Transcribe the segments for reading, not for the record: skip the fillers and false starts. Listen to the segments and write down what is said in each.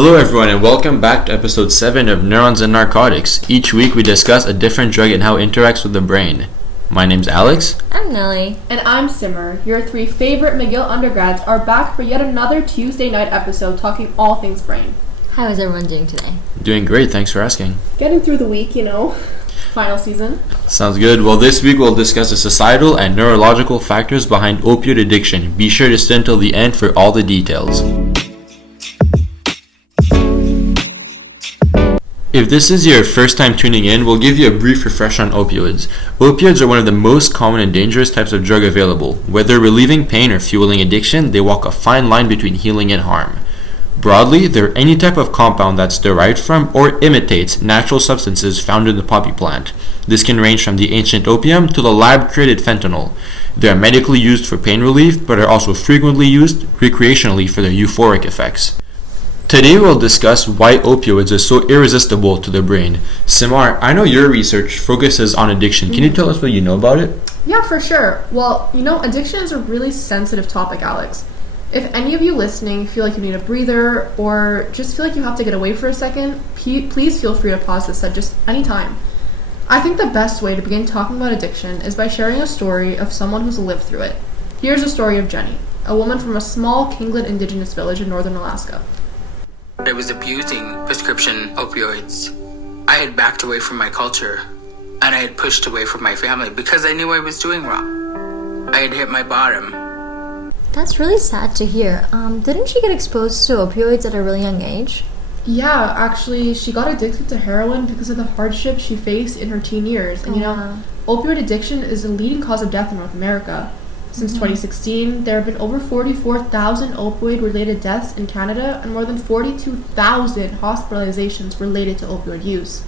Hello everyone and welcome back to episode 7 of Neurons and Narcotics. Each week we discuss a different drug and how it interacts with the brain. My name's Alex. I'm Nelly. And I'm Simmer. Your three favorite McGill undergrads are back for yet another Tuesday night episode talking all things brain. How is everyone doing today? Doing great, thanks for asking. Getting through the week, Final season. Sounds good. Well, this week we'll discuss the societal and neurological factors behind opioid addiction. Be sure to stay until the end for all the details. If this is your first time tuning in, we'll give you a brief refresher on opioids. Opioids are one of the most common and dangerous types of drug available. Whether relieving pain or fueling addiction, they walk a fine line between healing and harm. Broadly, they're any type of compound that's derived from or imitates natural substances found in the poppy plant. This can range from the ancient opium to the lab-created fentanyl. They are medically used for pain relief, but are also frequently used recreationally for their euphoric effects. Today we'll discuss why opioids are so irresistible to the brain. Simar, I know your research focuses on addiction. Can you tell us what you know about it? Yeah, for sure. Well, addiction is a really sensitive topic, Alex. If any of you listening feel like you need a breather or just feel like you have to get away for a second, please feel free to pause this at just any time. I think the best way to begin talking about addiction is by sharing a story of someone who's lived through it. Here's the story of Jenny, a woman from a small Kinglet indigenous village in northern Alaska. I was abusing prescription opioids. I had backed away from my culture, and I had pushed away from my family because I knew I was doing wrong. I had hit my bottom. That's really sad to hear. Didn't she get exposed to opioids at a really young age? Yeah, actually, she got addicted to heroin because of the hardship she faced in her teen years. And opioid addiction is the leading cause of death in North America. Since 2016, there have been over 44,000 opioid-related deaths in Canada and more than 42,000 hospitalizations related to opioid use.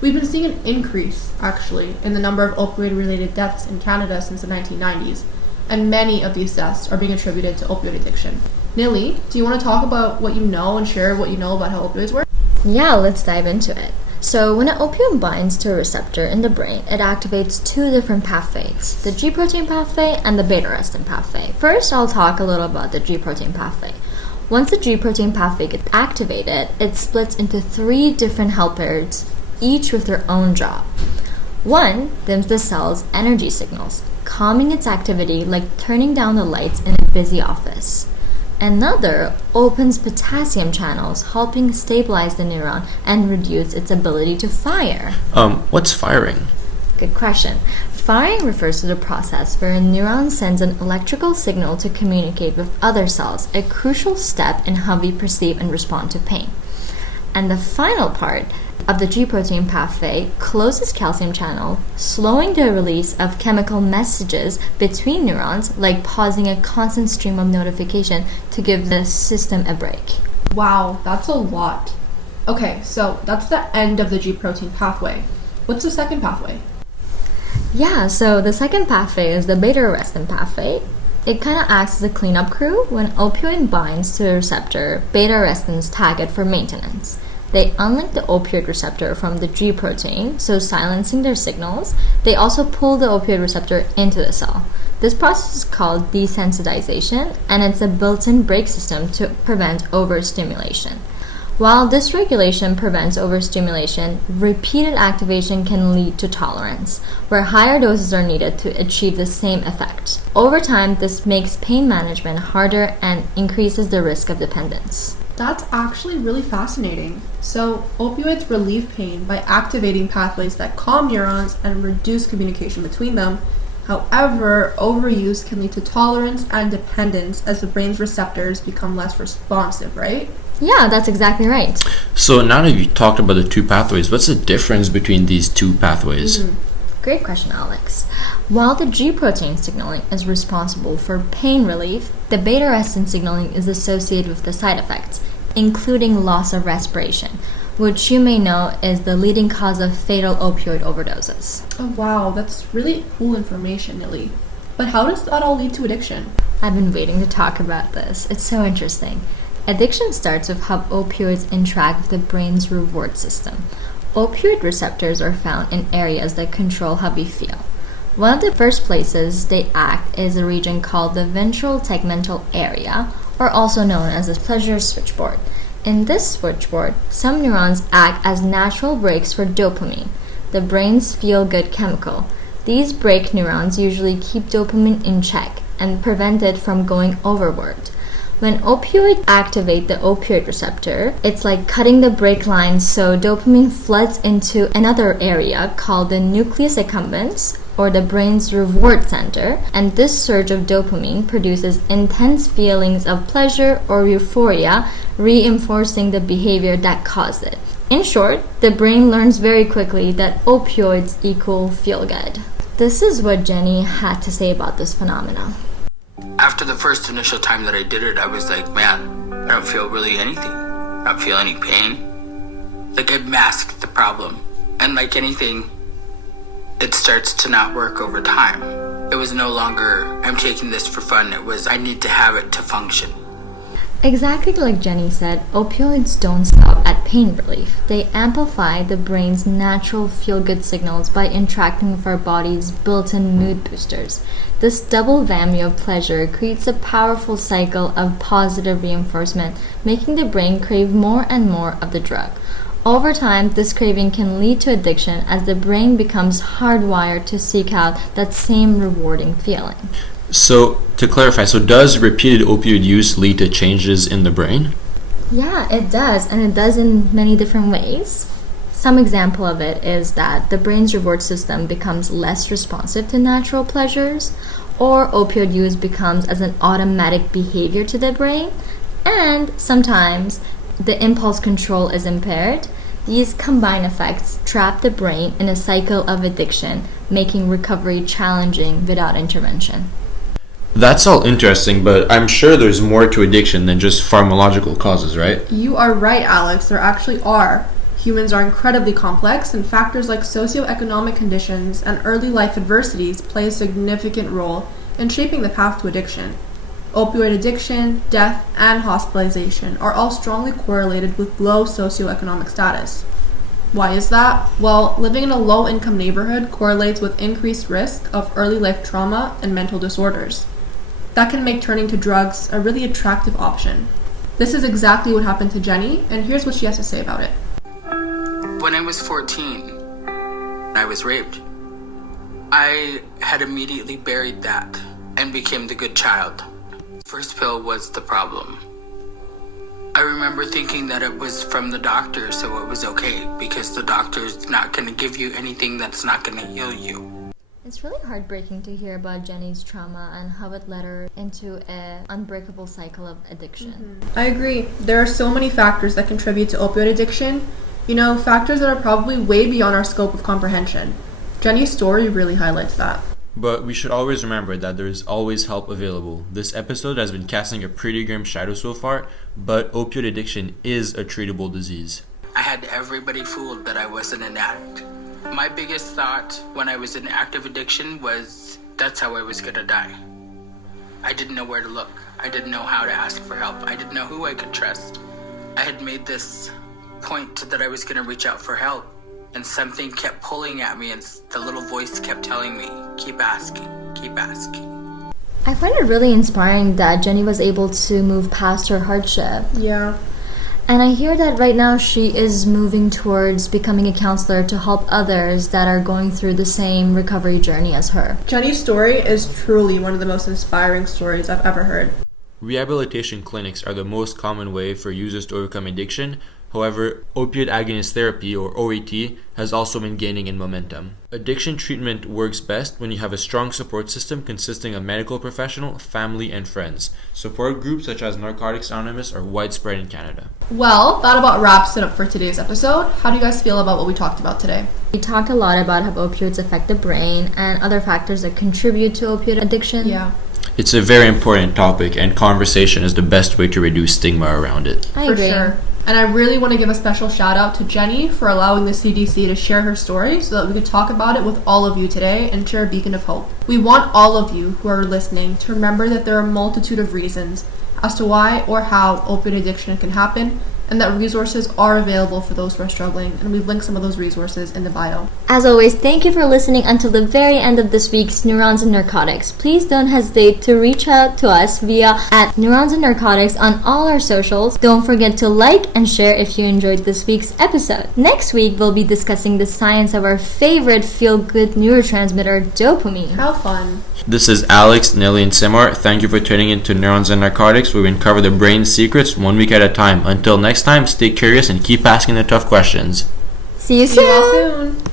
We've been seeing an increase, actually, in the number of opioid-related deaths in Canada since the 1990s, and many of these deaths are being attributed to opioid addiction. Nilly, do you want to talk about what you know and share what you know about how opioids work? Yeah, let's dive into it. So when an opium binds to a receptor in the brain, it activates two different pathways, the G-protein pathway and the beta-arrestin pathway. First, I'll talk a little about the G-protein pathway. Once the G-protein pathway gets activated, it splits into three different helpers, each with their own job. One dims the cell's energy signals, calming its activity like turning down the lights in a busy office. Another opens potassium channels, helping stabilize the neuron and reduce its ability to fire. What's firing? Good question. Firing refers to the process where a neuron sends an electrical signal to communicate with other cells, a crucial step in how we perceive and respond to pain. And the final part of the G-protein pathway closes calcium channel, slowing the release of chemical messages between neurons, like pausing a constant stream of notification to give the system a break. Wow, that's a lot. Okay, so that's the end of the G-protein pathway. What's the second pathway? Yeah, so the second pathway is the beta-arrestin pathway. It kind of acts as a cleanup crew. When opioid binds to a receptor, beta-arrestins tag it for maintenance. They unlink the opioid receptor from the G-protein, so silencing their signals. They also pull the opioid receptor into the cell. This process is called desensitization, and it's a built-in brake system to prevent overstimulation. While dysregulation prevents overstimulation, repeated activation can lead to tolerance, where higher doses are needed to achieve the same effect. Over time, this makes pain management harder and increases the risk of dependence. That's actually really fascinating. So, opioids relieve pain by activating pathways that calm neurons and reduce communication between them. However, overuse can lead to tolerance and dependence as the brain's receptors become less responsive, right? Yeah, that's exactly right. So now that you've talked about the two pathways, what's the difference between these two pathways? Great question, Alex. While the G-protein signaling is responsible for pain relief, the beta-arrestin signaling is associated with the side effects, including loss of respiration, which you may know is the leading cause of fatal opioid overdoses. Oh wow, that's really cool information, Nilly. But how does that all lead to addiction? I've been waiting to talk about this. It's so interesting. Addiction starts with how opioids interact with the brain's reward system. Opioid receptors are found in areas that control how we feel. One of the first places they act is a region called the ventral tegmental area, or also known as the pleasure switchboard. In this switchboard, some neurons act as natural brakes for dopamine, the brain's feel-good chemical. These brake neurons usually keep dopamine in check and prevent it from going overboard. When opioids activate the opioid receptor, it's like cutting the brake line so dopamine floods into another area called the nucleus accumbens, or the brain's reward center, and this surge of dopamine produces intense feelings of pleasure or euphoria, reinforcing the behavior that caused it. In short, the brain learns very quickly that opioids equal feel good. This is what Jenny had to say about this phenomenon. After the first initial time that I did it, I was like, man, I don't feel really anything. I don't feel any pain. Like I masked the problem. And like anything, it starts to not work over time. It was no longer, I'm taking this for fun. It was, I need to have it to function. Exactly like Jenny said, opioids don't stop at pain relief. They amplify the brain's natural feel-good signals by interacting with our body's built-in mood boosters. This double whammy of pleasure creates a powerful cycle of positive reinforcement, making the brain crave more and more of the drug. Over time, this craving can lead to addiction as the brain becomes hardwired to seek out that same rewarding feeling. So, to clarify, does repeated opioid use lead to changes in the brain? Yeah, it does, and it does in many different ways. Some example of it is that the brain's reward system becomes less responsive to natural pleasures, or opioid use becomes as an automatic behavior to the brain, and sometimes the impulse control is impaired. These combined effects trap the brain in a cycle of addiction, making recovery challenging without intervention. That's all interesting, but I'm sure there's more to addiction than just pharmacological causes, right? You are right, Alex. There actually are. Humans are incredibly complex, and factors like socioeconomic conditions and early life adversities play a significant role in shaping the path to addiction. Opioid addiction, death, and hospitalization are all strongly correlated with low socioeconomic status. Why is that? Well, living in a low-income neighborhood correlates with increased risk of early life trauma and mental disorders. That can make turning to drugs a really attractive option. This is exactly what happened to Jenny, and here's what she has to say about it. When I was 14, I was raped. I had immediately buried that and became the good child. First pill was the problem. I remember thinking that it was from the doctor, so it was okay, because the doctor's not going to give you anything that's not going to heal you. It's really heartbreaking to hear about Jenny's trauma and how it led her into an unbreakable cycle of addiction. I agree. There are so many factors that contribute to opioid addiction. Factors that are probably way beyond our scope of comprehension. Jenny's story really highlights that. But we should always remember that there is always help available. This episode has been casting a pretty grim shadow so far, but opioid addiction is a treatable disease. I had everybody fooled that I wasn't an addict. My biggest thought when I was in active addiction was that's how I was going to die. I didn't know where to look. I didn't know how to ask for help. I didn't know who I could trust. I had made this point that I was going to reach out for help. And something kept pulling at me, and the little voice kept telling me, keep asking, keep asking. I find it really inspiring that Jenny was able to move past her hardship. Yeah. And I hear that right now she is moving towards becoming a counselor to help others that are going through the same recovery journey as her. Jenny's story is truly one of the most inspiring stories I've ever heard. Rehabilitation clinics are the most common way for users to overcome addiction. However, opioid agonist therapy, or OAT, has also been gaining in momentum. Addiction treatment works best when you have a strong support system consisting of medical professional, family, and friends. Support groups such as Narcotics Anonymous are widespread in Canada. Well, that about wraps it up for today's episode. How do you guys feel about what we talked about today? We talked a lot about how opioids affect the brain and other factors that contribute to opioid addiction. Yeah. It's a very important topic, and conversation is the best way to reduce stigma around it. I agree. For sure. And I really want to give a special shout out to Jenny for allowing the CDC to share her story so that we could talk about it with all of you today and share a beacon of hope. We want all of you who are listening to remember that there are a multitude of reasons as to why or how opioid addiction can happen, and that resources are available for those who are struggling, and we've linked some of those resources in the bio. As always, thank you for listening until the very end of this week's Neurons and Narcotics. Please don't hesitate to reach out to us via @Neurons and Narcotics on all our socials. Don't forget to like and share if you enjoyed this week's episode. Next week, we'll be discussing the science of our favorite feel-good neurotransmitter, dopamine. How fun. This is Alex, Nelly, and Simar. Thank you for tuning in to Neurons and Narcotics, where we uncover the brain's secrets 1 week at a time. Until next time, stay curious and keep asking the tough questions. See you See you all soon! soon.